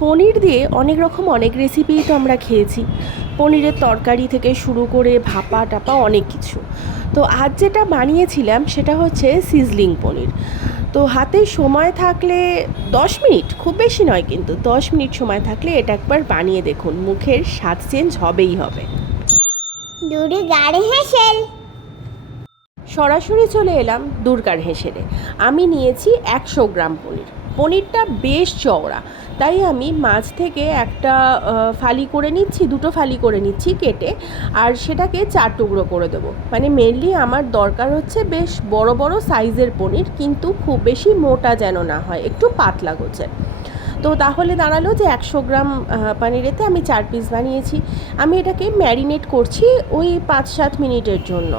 পনির দিয়ে অনেক রকম অনেক রেসিপিই তো আমরা খেয়েছি। পনিরের তরকারি থেকে শুরু করে ভাপা টাপা অনেক কিছু। তো আজ যেটা বানিয়েছিলাম সেটা হচ্ছে সিজলিং পনির। তো হাতে সময় থাকলে দশ মিনিট খুব বেশি নয় কিন্তু দশ মিনিট সময় থাকলে এটা একবার বানিয়ে দেখুন মুখের স্বাদ চেঞ্জ হবেই হবে। দূরে গাড়ি হেসেল। সরাসরি চলে এলাম দুর্গার হেসেলে। আমি নিয়েছি একশো গ্রাম পনির। পনিরটা বেশ চওড়া। তাই আমি মাছ থেকে একটা ফালি করে নিচ্ছি, দুটো ফালি করে নিচ্ছি কেটে, আর সেটাকে চার টুকরো করে দেবো। মানে মেনলি আমার দরকার হচ্ছে বেশ বড় বড় সাইজের পনির, কিন্তু খুব বেশি মোটা যেন না হয়, একটু পাতলা গোছের। তো তাহলে দাঁড়াল যে একশো গ্রাম পানিরেতে আমি চার পিস বানিয়েছি। আমি এটাকে ম্যারিনেট করছি ওই পাঁচ সাত মিনিটের জন্য।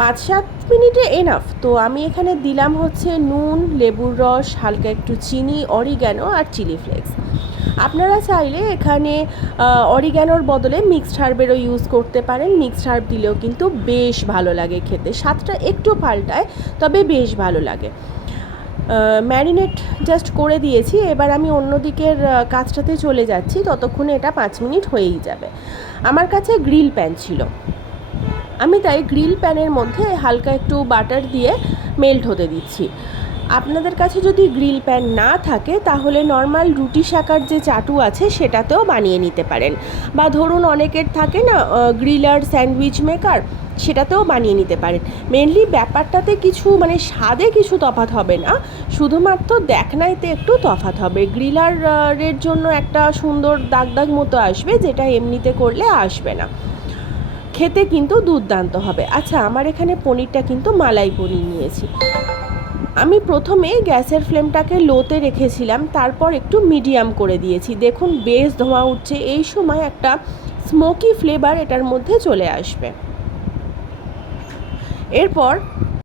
পাঁচ সাত মিনিটে এনাফ তো আমি এখানে দিলাম হচ্ছে নুন, লেবুর রস, হালকা একটু চিনি অরিগ্যানো আর চিলি ফ্লেক্স আপনারা চাইলে এখানে অরিগ্যানোর বদলে মিক্সড হার্বেরও ইউজ করতে পারেন। মিক্সড হার্ব দিলেও কিন্তু বেশ ভালো লাগে খেতে। স্বাদটা একটু পাল্টায়, তবে বেশ ভালো লাগে। ম্যারিনেট জাস্ট করে দিয়েছি। এবার আমি অন্য দিকের কাজটাতে চলে যাচ্ছি। ততক্ষণে এটা পাঁচ মিনিট হয়েই যাবে। আমার কাছে গ্রিল প্যান ছিল। আমি তাই গ্রিল প্যানের মধ্যে হালকা একটু বাটার দিয়ে মেল্ট হতে দিচ্ছি। আপনাদের কাছে যদি গ্রিল প্যান না থাকে, তাহলে নর্মাল রুটি শাকার যে চাটু আছে, সেটাতেও বানিয়ে নিতে পারেন। বা ধরুন অনেকের থাকে না গ্রিলার স্যান্ডউইচ মেকার, সেটাতেও বানিয়ে নিতে পারেন। মেনলি ব্যাপারটাতে কিছু মানে স্বাদে কিছু তফাৎ হবে না, শুধুমাত্র দেখনাইতে একটু তফাৎ হবে। গ্রিলারের জন্য একটা সুন্দর দাগ দাগ মতো আসবে, যেটা এমনিতে করলে আসবে না। খেতে কিন্তু দুর্দান্ত হবে। আচ্ছা আমার এখানে পনিরটা কিন্তু মালাই পনির নিয়েছি। আমি প্রথমে গ্যাসের ফ্লেমটাকে লোতে রেখেছিলাম, তারপর একটু মিডিয়াম করে দিয়েছি। দেখুন, বেশ ধোঁয়া উঠছে, এই সময় একটা স্মোকি ফ্লেভার এটার মধ্যে চলে আসবে। এরপর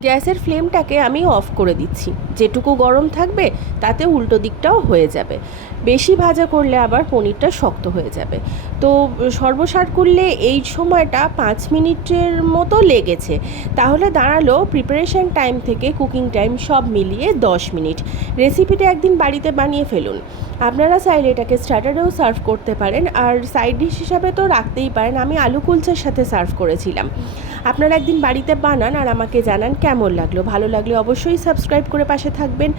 গ্যাসের ফ্লেমটাকে আমি অফ করে দিচ্ছি। যেটুকু গরম থাকবে, তাতে উল্টো দিকটাও হয়ে যাবে। বেশি ভাজা করলে আবার পনিরটা শক্ত হয়ে যাবে। তো সর্বসার করলে এই সময়টা পাঁচ মিনিটের মতো লেগেছে। তাহলে দাঁড়াল প্রিপারেশন টাইম থেকে কুকিং টাইম সব মিলিয়ে দশ মিনিট। রেসিপিটা একদিন বাড়িতে বানিয়ে ফেলুন। আপনারা চাইলে এটাকে স্টার্টারেও সার্ভ করতে পারেন, আর সাইড ডিশ হিসাবে তো রাখতেই পারেন। আমি আলু কুলচার সাথে সার্ভ করেছিলাম। আপনারা একদিন বাড়িতে বানান আর আমাকে জানান কেমন লাগল? ভালো লাগলে অবশ্যই সাবস্ক্রাইব করে পাশে থাকবেন।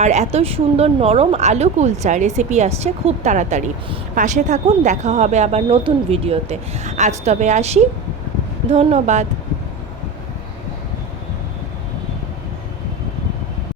আর এত সুন্দর নরম আলু কুলচা রেসিপি আসছে খুব তাড়াতাড়ি। পাশে থাকুন, দেখা হবে আবার নতুন ভিডিওতে আজ তবে আসি। ধন্যবাদ।